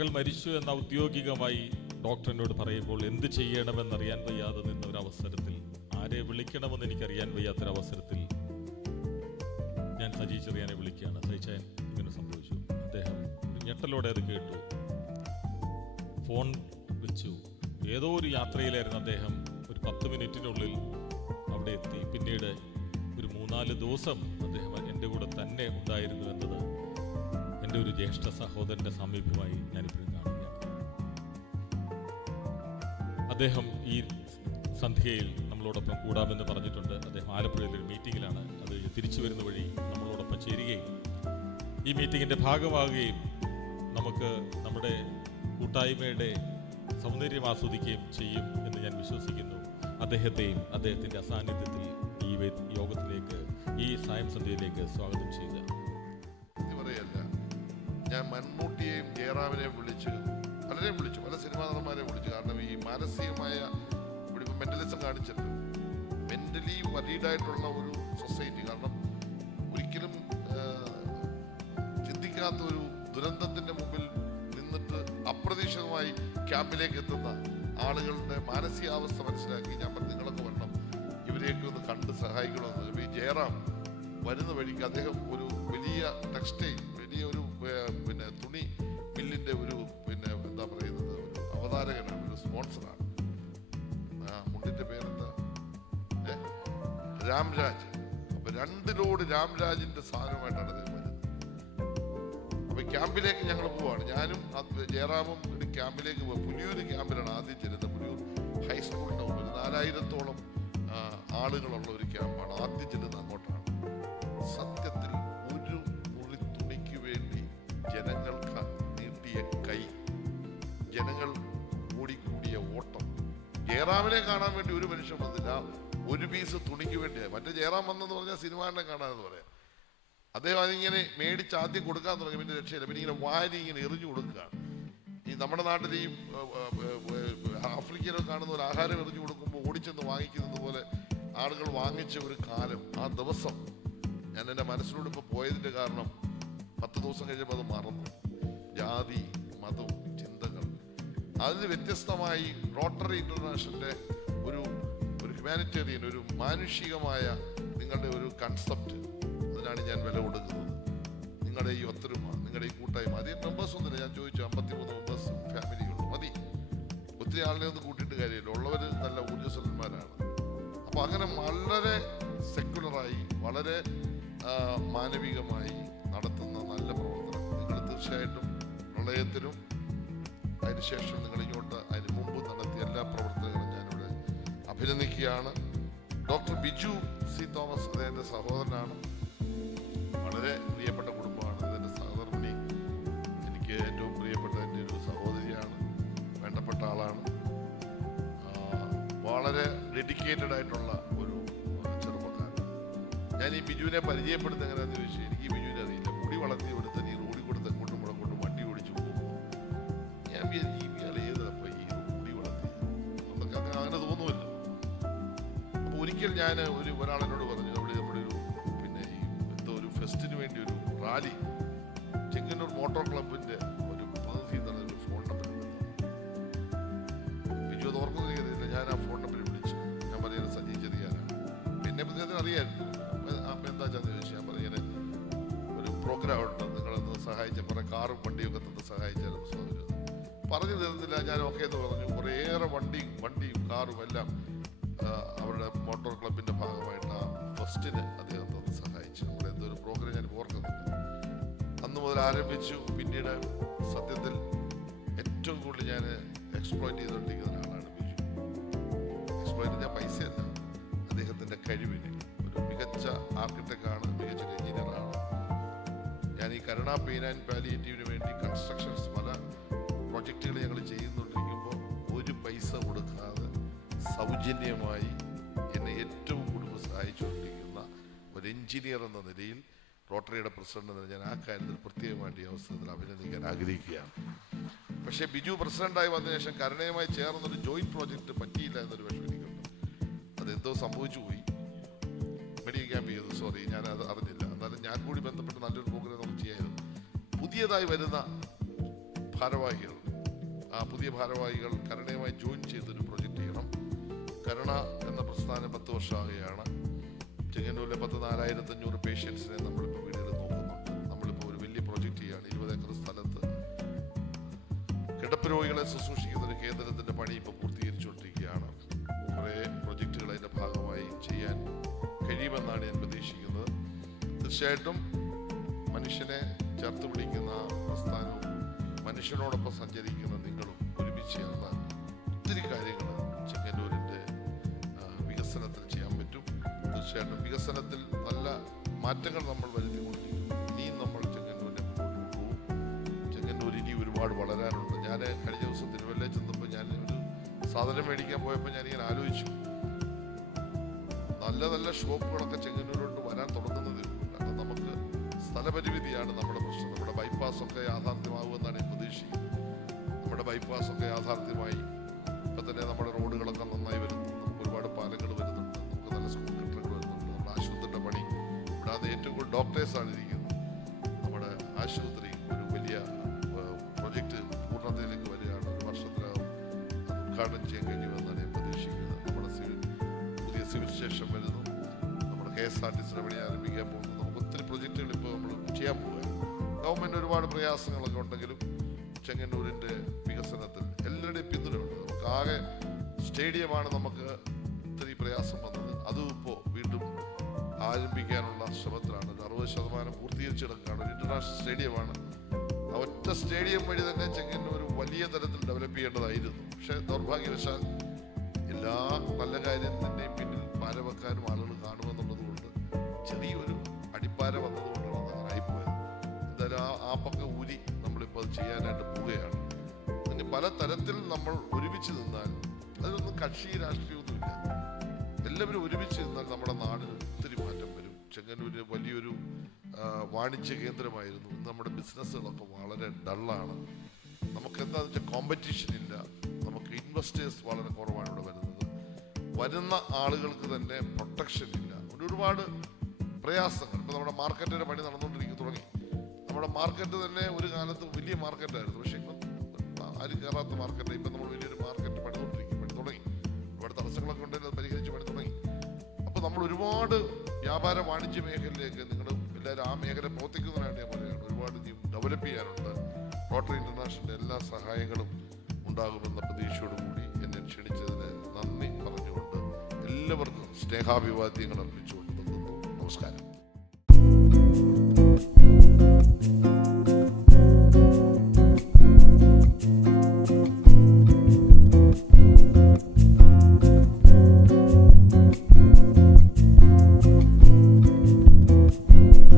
മകൾ മരിച്ചു എന്ന ഔദ്യോഗികമായി ഡോക്ടർ എന്നോട് പറയുമ്പോൾ എന്ത് ചെയ്യണമെന്നറിയാൻ വയ്യാതെ നിന്ന ഒരവസരത്തിൽ, ആരെ വിളിക്കണമെന്ന് എനിക്കറിയാൻ വയ്യാത്തൊരവസരത്തിൽ ഞാൻ സജി ചെറിയാനെ വിളിക്കുകയാണ്. സജിച്ചാൻ ഇങ്ങനെ സംഭവിച്ചു. അദ്ദേഹം ഞെട്ടലോടെ അത് കേട്ടു, ഫോൺ വെച്ചു. ഏതോ ഒരു യാത്രയിലായിരുന്നു അദ്ദേഹം. ഒരു 10 മിനിറ്റിനുള്ളിൽ അവിടെ എത്തി. പിന്നീട് ഒരു 3-4 ദിവസം അദ്ദേഹം എൻ്റെ കൂടെ തന്നെ ഉണ്ടായിരുന്നു എന്നത് എൻ്റെ ഒരു ജ്യേഷ്ഠ സഹോദരൻ്റെ സാമീപ്യമായി ഞാനിപ്പോഴും കാണുകയാണ്. അദ്ദേഹം ഈ സന്ധ്യയിൽ നമ്മളോടൊപ്പം കൂടാമെന്ന് പറഞ്ഞിട്ടുണ്ട്. അദ്ദേഹം ആലപ്പുഴയിലൊരു മീറ്റിങ്ങിലാണ്. അത് തിരിച്ചു വരുന്ന വഴി നമ്മളോടൊപ്പം ചേരുകയും ഈ മീറ്റിങ്ങിൻ്റെ ഭാഗമാകുകയും നമുക്ക് നമ്മുടെ കൂട്ടായ്മയുടെ സൗന്ദര്യം ആസ്വദിക്കുകയും ചെയ്യും എന്ന് ഞാൻ വിശ്വസിക്കുന്നു. അദ്ദേഹത്തെയും അദ്ദേഹത്തിൻ്റെ അസാന്നിധ്യത്തിൽ ഈ യോഗത്തിലേക്ക്, ഈ സായം സന്ധ്യയിലേക്ക് സ്വാഗതം ചെയ്യുക. ഞാൻ മമ്മൂട്ടിയെയും ജയറാമിനെയും വിളിച്ച്, പലരെയും വിളിച്ചു, പല സിനിമാ നടന്മാരെയും വിളിച്ചു. കാരണം ഈ മാനസികമായ ഇവിടെ ഇപ്പം മെന്റലിസം കാണിച്ചിട്ട് മെന്റലി വരീഡായിട്ടുള്ള ഒരു സൊസൈറ്റി. കാരണം ഒരിക്കലും ചിന്തിക്കാത്ത ഒരു ദുരന്തത്തിന്റെ മുമ്പിൽ നിന്നിട്ട് അപ്രതീക്ഷിതമായി ക്യാമ്പിലേക്ക് എത്തുന്ന ആളുകളുടെ മാനസികാവസ്ഥ മനസ്സിലാക്കി ഞാൻ നിങ്ങളൊക്കെ വരണം, ഇവരെയൊക്കെ ഒന്ന് കണ്ട് സഹായിക്കണമെന്ന്. ഈ ജയറാം വരുന്ന വഴിക്ക് അദ്ദേഹം ഒരു വലിയ ടെക്സ്റ്റൈൽ, വലിയ ഒരു പിന്നെ തുണി മില്ലിന്റെ ഒരു എന്താ പറയുന്നത്, ഒരു അവതാരകനാണ്, ഒരു സ്പോൺസറാണ്. മുണ്ടിന്റെ പേരെന്താ, രാംരാജ്. അപ്പൊ 2 ലോഡ് രാംരാജിന്റെ സാധനമായിട്ടാണ് അദ്ദേഹം വരുന്നത്. അപ്പൊ ക്യാമ്പിലേക്ക് ഞങ്ങൾ പോവാണ്. ഞാനും ജയറാമും ക്യാമ്പിലേക്ക് പോവാം. പുലിയൂര് ക്യാമ്പിലാണ് ആദ്യം ചെല്ലുന്നത്. പുലിയൂർ ഹൈസ്കൂളിന്റെ മുമ്പിൽ 4000-ഓളം ആളുകളുള്ള ഒരു ക്യാമ്പാണ്. ആദ്യം ചെല്ലുന്നത് അങ്ങോട്ടാണ്. സത്യത്തിൽ ഒരു മുറി തുണിക്ക് വേണ്ടി ജനങ്ങൾക്ക് നീട്ടിയ കൈ, ജനങ്ങൾ ഓടിക്കൂടിയ ഓട്ടം. ജയറാമിനെ കാണാൻ വേണ്ടി ഒരു മനുഷ്യൻ വന്നില്ല, ഒരു പീസ് തുണിക്ക് വേണ്ടിയാണ്. മറ്റേ ജയറാം വന്നെന്ന് പറഞ്ഞാൽ സിനിമാനെ കാണാമെന്ന് പറയാം. അദ്ദേഹം അതിങ്ങനെ മേടിച്ച് ആദ്യം കൊടുക്കാൻ തുടങ്ങി, പിന്നെ രക്ഷയില്ല. പിന്നെ ഇങ്ങനെ വാരി ഇങ്ങനെ എറിഞ്ഞു കൊടുക്കുകയാണ്. ഈ നമ്മുടെ നാട്ടിൽ ഈ ആഫ്രിക്കയിലൊക്കെ കാണുന്ന ഒരു ആഹാരം എറിഞ്ഞു കൊടുക്കുമ്പോൾ ഓടിച്ചെന്ന് വാങ്ങിക്കുന്നത് പോലെ ആളുകൾ വാങ്ങിച്ച ഒരു കാലം. ആ ദിവസം ഞാൻ എൻ്റെ മനസ്സിലൂടെ ഇപ്പോൾ പോയതിൻ്റെ കാരണം 10 ദിവസം കഴിഞ്ഞപ്പോൾ അത് മറന്നു. ജാതി മതവും ചിന്തകൾ അതിന് വ്യത്യസ്തമായി റോട്ടറി ഇന്റർനാഷണലിന്റെ ഒരു ഹ്യൂമാനിറ്റേറിയൻ, ഒരു മാനുഷികമായ നിങ്ങളുടെ ഒരു കൺസെപ്റ്റ്, അതിനാണ് ഞാൻ വില കൊടുക്കുന്നത്. നിങ്ങളുടെ ഈ ഒത്തൊരുമ, നിങ്ങളുടെ ഈ കൂട്ടായ്മ. അധികം മെമ്പേഴ്സ് ഒന്നുമില്ല. ഞാൻ ചോദിച്ചു, 53 മെമ്പേഴ്സ് ഫാമിലിയുള്ളൂ, മതി. ഒത്തിരി ആളിനെ ഒന്നും കൂട്ടിയിട്ട് കാര്യമില്ല. ഉള്ളവർ നല്ല ഊർജ്ജസ്വലന്മാരാണ്. അപ്പോൾ അങ്ങനെ വളരെ സെക്യുലറായി, വളരെ മാനവികമായി നടത്തുന്ന നല്ല പ്രവർത്തനം നിങ്ങൾ തീർച്ചയായിട്ടും പ്രളയത്തിലും അതിനുശേഷം നിങ്ങൾ ഇങ്ങോട്ട് അതിന് മുമ്പ് നടത്തിയ എല്ലാ പ്രവർത്തനങ്ങളും ഞാനിവിടെ അഭിനന്ദിക്കുകയാണ്. ഡോക്ടർ ബിജു സി തോമസ് അദ്ദേഹത്തിൻ്റെ സഹോദരനാണ്. വളരെ പ്രിയപ്പെട്ട കുടുംബമാണ്. അദ്ദേഹത്തിൻ്റെ സഹധർമ്മിണി എനിക്ക് ഏറ്റവും പ്രിയപ്പെട്ട എൻ്റെ ഒരു സഹോദരിയാണ്, വേണ്ടപ്പെട്ട ആളാണ്. വളരെ ഡെഡിക്കേറ്റഡ് ആയിട്ടുള്ള ഒരു ചെറുപ്പക്കാരനാണ്. ഞാൻ ഈ ബിജുവിനെ പരിചയപ്പെടുത്തുന്ന എങ്ങനെയാണെന്ന് ചോദിച്ചാൽ, എനിക്ക് ഈ ബിജുവിനെ അറിയില്ല. മുടി വളർത്തി എടുത്ത് ഈ റോഡിൽ കൊടുത്ത് കൊണ്ടും വണ്ടി ഓടിച്ചു പോകുമ്പോൾ ഞാൻ ഇയാളെ ഏതപ്പോൾ ഈ മുടി വളർത്തി എന്നൊക്കെ അങ്ങനെ തോന്നുമല്ലോ. അപ്പോൾ ഒരിക്കൽ ഞാൻ ഒരാളെന്നോട് പറഞ്ഞു, നമ്മുടെ ഒരു ഈ എന്തോ ഒരു ഫെസ്റ്റിന് വേണ്ടി ഒരു റാലി, ചെങ്ങന്നൂർ മോട്ടോർ ക്ലബിന്റെ ഒരു പ്രതിനിധി ഒരു ഫോൺ നമ്പർ ബിജു അത് ഓർക്കുന്നില്ല. ഞാൻ ആ ഫോൺ നമ്പറിൽ വിളിച്ചു. ഞാൻ പറയുന്നത് സജി ചെറിയാനാണ്. പിന്നെ അദ്ദേഹത്തിന് അറിയായിരുന്നു. എന്താ ചെന്ന് ചോദിച്ചു. ഞാൻ പറയുന്നത് ഒരു പ്രോഗ്രാം ഉണ്ട്, നിങ്ങളൊന്ന് സഹായിച്ച, കുറെ കാറും വണ്ടിയൊക്കെ തന്ന് സഹായിച്ചാലും സൗകര്യം പറഞ്ഞു തരുന്നില്ല. ഞാൻ ഓക്കെ എന്ന് പറഞ്ഞു. കുറേയേറെ വണ്ടിയും കാറും എല്ലാം അവരുടെ മോട്ടോർ ക്ലബിന്റെ ഭാഗമായിട്ട് ആ ഫസ്റ്റിന് അദ്ദേഹം തന്ന് സഹായിച്ചു. നമ്മുടെ എന്തൊരു പ്രോഗ്രാം ഞാൻ ഓർക്കുന്നുണ്ട്. അന്ന് മുതൽ ആരംഭിച്ചു. പിന്നീട് സത്യത്തിൽ ഏറ്റവും കൂടുതൽ ഞാൻ എക്സ്പ്ലോയിറ്റ് ചെയ്തുകൊണ്ടിരിക്കുന്ന ഒരാളാണ് ബിജു. എക്സ്പ്ലോയിറ്റ് ചെയ്യാൻ പൈസയല്ല, അദ്ദേഹത്തിൻ്റെ കഴിവിന്. ഒരു മികച്ച ആർക്കിടെക്റ്റാണ്, മികച്ച എഞ്ചിനീയറാണ്. ഞാൻ ഈ കരുണ പെയിൻ ആൻഡ് പാലിയേറ്റീവിന് വേണ്ടി കൺസ്ട്രക്ഷൻസ് പല പ്രൊജക്റ്റുകൾ ഞങ്ങൾ ചെയ്യുന്നുണ്ടിരിക്കുമ്പോൾ ഒരു പൈസ കൊടുക്കാതെ സൗജന്യമായി എന്നെ ഏറ്റവും കൂടുതൽ സഹായിച്ചുകൊണ്ടിരിക്കുന്ന ഒരു എഞ്ചിനീയർ എന്ന നിലയിൽ, റോട്ടറിയുടെ പ്രസിഡന്റ് എന്ന ഞാൻ ആ കാര്യത്തിൽ പ്രത്യേകമായിട്ട് ഈ അവസരത്തിൽ അഭിനന്ദിക്കാൻ ആഗ്രഹിക്കുകയാണ്. പക്ഷേ ബിജു പ്രസിഡന്റായി വന്നതിന് ശേഷം കരുണയുമായി ചേർന്നൊരു ജോയിന്റ് പ്രോജക്റ്റ് പറ്റിയില്ല എന്നൊരു വിഷയം എനിക്കുണ്ട്. അതെന്തോ സംഭവിച്ചു പോയി. മെഡിക്കൽ ക്യാമ്പ് ചെയ്തു, സോറി, ഞാൻ അത് അറിഞ്ഞില്ല. എന്നാലും ഞാൻ കൂടി ബന്ധപ്പെട്ട് നല്ലൊരു പ്രോഗ്രാം നമുക്ക് ചെയ്യായിരുന്നു. പുതിയതായി വരുന്ന ഭാരവാഹികൾ, ആ പുതിയ ഭാരവാഹികൾ കരുണയുമായി ജോയിൻ ചെയ്തൊരു പ്രൊജക്റ്റ് ചെയ്യണം. കരുണ എന്ന പ്രസ്ഥാനം 10 വർഷമാകുകയാണ്. ചെങ്ങന്നൂരിലെ 4,500 പേഷ്യൻസിനെ നമ്മളിപ്പോൾ വീടുകളിൽ നോക്കുന്നുണ്ട്. നമ്മളിപ്പോൾ ഒരു വലിയ പ്രൊജക്റ്റ് ചെയ്യുകയാണ്. 20 ഏക്കർ സ്ഥലത്ത് കിടപ്പ് രോഗികളെ ശുശ്രൂഷിക്കുന്ന ഒരു കേന്ദ്രത്തിൻ്റെ പണി ഇപ്പോൾ പൂർത്തീകരിച്ചുകൊണ്ടിരിക്കുകയാണ്. കുറേ പ്രൊജക്റ്റുകൾ അതിൻ്റെ ഭാഗമായി ചെയ്യാൻ കഴിയുമെന്നാണ് ഞാൻ പ്രതീക്ഷിക്കുന്നത്. തീർച്ചയായിട്ടും മനുഷ്യനെ ചേർത്ത് പിടിക്കുന്ന പ്രസ്ഥാനവും മനുഷ്യനോടൊപ്പം സഞ്ചരിക്കുന്ന നിങ്ങളും ഒരുമിച്ച് ചേർന്നാൽ ഒത്തിരി കാര്യങ്ങൾ ചെങ്ങന്നൂരിൻ്റെ വികസനത്തിൽ ചെയ്യാൻ പറ്റും. തീർച്ചയായിട്ടും വികസനത്തിൽ നല്ല മാറ്റങ്ങൾ നമ്മൾ വരുത്തിക്കൊണ്ടിരിക്കും. ഇനിയും നമ്മൾ ചെങ്ങന്നൂരിനെ മുന്നോട്ട് പോകും. ചെങ്ങന്നൂർ ഇനി ഒരുപാട് വളരാനുണ്ട്. ഞാൻ കഴിഞ്ഞ ദിവസം തിരുവല്ലയിൽ ചെന്നപ്പോൾ ഞാൻ ഒരു സാധനം മേടിക്കാൻ പോയപ്പോൾ ഞാനിങ്ങനെ ആലോചിച്ചു, നല്ല നല്ല ഷോപ്പുകളൊക്കെ ചെങ്ങന്നൂരോട്ട് വരാൻ തുടങ്ങുന്നതേ ഉള്ളൂ. കാരണം നമുക്ക് സ്ഥലപരിമിതിയാണ് നമ്മുടെ പ്രശ്നം. നമ്മുടെ ബൈപ്പാസൊക്കെ യാഥാർത്ഥ്യമാകുമെന്നാണ് ഞാൻ പ്രതീക്ഷിക്കുന്നത്. നമ്മുടെ ബൈപ്പാസൊക്കെ യാഥാർത്ഥ്യമായി ഇപ്പം തന്നെ നമ്മുടെ റോഡുകളൊക്കെ നന്നായി വരുന്നു. നമുക്ക് ഒരുപാട് പാലങ്ങൾ വരുന്നുണ്ട്. നമുക്ക് നല്ല സ്കൂൾ കെട്ടിടങ്ങൾ വരുന്നുണ്ട്. നമ്മുടെ ആശുപത്രിയുടെ പണി ഇവിടെ അത് ഏറ്റവും കൂടുതൽ ഡോക്ടേഴ്സാണ് ഇരിക്കുന്നത്. നമ്മുടെ ആശുപത്രി ഒരു വലിയ പ്രൊജക്റ്റ് പൂർണ്ണതയിലേക്ക് വരികയാണ്. ഒരു വർഷത്തിനകം അത് ഉദ്ഘാടനം ചെയ്യാൻ കഴിയുമെന്നാണ് ഞാൻ പ്രതീക്ഷിക്കുന്നത്. നമ്മുടെ പുതിയ സിവിൽ സ്റ്റേഷൻ വരുന്നു. നമ്മുടെ KSRTCയുടെ പണി ആരംഭിക്കാൻ പോകുന്നു. നമുക്ക് ഒത്തിരി പ്രൊജക്റ്റുകൾ ഇപ്പോൾ നമ്മൾ ചെയ്യാൻ പോവുകയാണ്. ഗവൺമെൻറ് ഒരുപാട് പ്രയാസങ്ങളൊക്കെ ഉണ്ടെങ്കിലും ചെങ്ങന്നൂരിൻ്റെ വികസനത്തിൽ എല്ലാവരുടെയും പിന്തുണയുണ്ട്. നമുക്ക് ആകെ സ്റ്റേഡിയമാണ് നമുക്ക് ഒത്തിരി പ്രയാസം വന്നത്. അതും ഇപ്പോൾ വീണ്ടും ആരംഭിക്കാനുള്ള ശ്രമത്തിലാണ്. ഒരു 60% പൂർത്തീകരിച്ചെടുക്കുകയാണ്. ഒരു ഇൻ്റർനാഷണൽ സ്റ്റേഡിയമാണ്. ആ ഒറ്റ സ്റ്റേഡിയം വഴി തന്നെ ചെങ്ങന്നൂർ വലിയ തരത്തിൽ ഡെവലപ്പ് ചെയ്യേണ്ടതായിരുന്നു. പക്ഷേ ദൗർഭാഗ്യവശാൽ എല്ലാ നല്ല കാര്യത്തിൻ്റെയും പിന്നിൽ പാര വെക്കാനും ആളുകൾ കാണുമെന്നുള്ളത് കൊണ്ട് ചെറിയൊരു അടിപ്പാര വന്നതുകൊണ്ടാണ് അങ്ങനെ ആയിപ്പോയത്. എന്തായാലും ആ പക്ക ഊരി നമ്മളിപ്പോൾ അത് ചെയ്യാനായിട്ട് പോവുകയാണ്. പിന്നെ പല തരത്തിൽ നമ്മൾ ഒരുമിച്ച് നിന്നാൽ അതിനൊന്നും കക്ഷി രാഷ്ട്രീയമൊന്നുമില്ല. എല്ലാവരും ഒരുമിച്ച് നിന്നാൽ നമ്മുടെ നാടിന് ഒത്തിരി മാറ്റം വരും. ചെങ്ങന്നൂര് വലിയൊരു വാണിജ്യ കേന്ദ്രമായിരുന്നു. ഇന്ന് നമ്മുടെ ബിസിനസ്സുകളൊക്കെ വളരെ ഡള്ളാണ്. നമുക്ക് എന്താണെന്ന് വെച്ചാൽ കോമ്പറ്റീഷൻ ഇല്ല. നമുക്ക് ഇൻവെസ്റ്റേഴ്സ് വളരെ കുറവാണ് ഇവിടെ വരുന്നത്. വരുന്ന ആളുകൾക്ക് തന്നെ പ്രൊട്ടക്ഷൻ ഇല്ല. ഒരുപാട് പ്രയാസങ്ങൾ. ഇപ്പം നമ്മുടെ മാർക്കറ്റിൻ്റെ പണി നടന്നുകൊണ്ടിരിക്കും തുടങ്ങി. നമ്മുടെ മാർക്കറ്റ് തന്നെ ഒരു കാലത്ത് വലിയ മാർക്കറ്റായിരുന്നു. പക്ഷേ ഇപ്പം ആരും കയറാത്ത മാർക്കറ്റ്. ഇപ്പം നമ്മൾ വലിയൊരു മാർക്കറ്റ് പണി തുടങ്ങി. ഒരുപാട് തടസ്സങ്ങളൊക്കെ ഉണ്ടെങ്കിൽ അത് പരിഹരിച്ച് പണി തുടങ്ങി. അപ്പോൾ നമ്മൾ ഒരുപാട് വ്യാപാര വാണിജ്യ മേഖലയിലേക്ക് നിങ്ങൾ എല്ലാവരും ആ മേഖല പ്രവർത്തിക്കുന്നതിനായിട്ട് ഞാൻ പറയുകയാണ്. ഒരുപാട് ഡെവലപ്പ് ചെയ്യാനുണ്ട്. റോട്ടറി ഇൻ്റർനാഷണലിൻ്റെ എല്ലാ സഹായങ്ങളും ഉണ്ടാകുമെന്ന പ്രതീക്ഷയോടുകൂടി എന്നെ ക്ഷണിച്ചതിന് നന്ദി പറഞ്ഞുകൊണ്ട് എല്ലാവർക്കും സ്നേഹാഭിവാദ്യങ്ങൾ അർപ്പിച്ചുകൊണ്ട് നിർത്തുന്നു. നമസ്കാരം.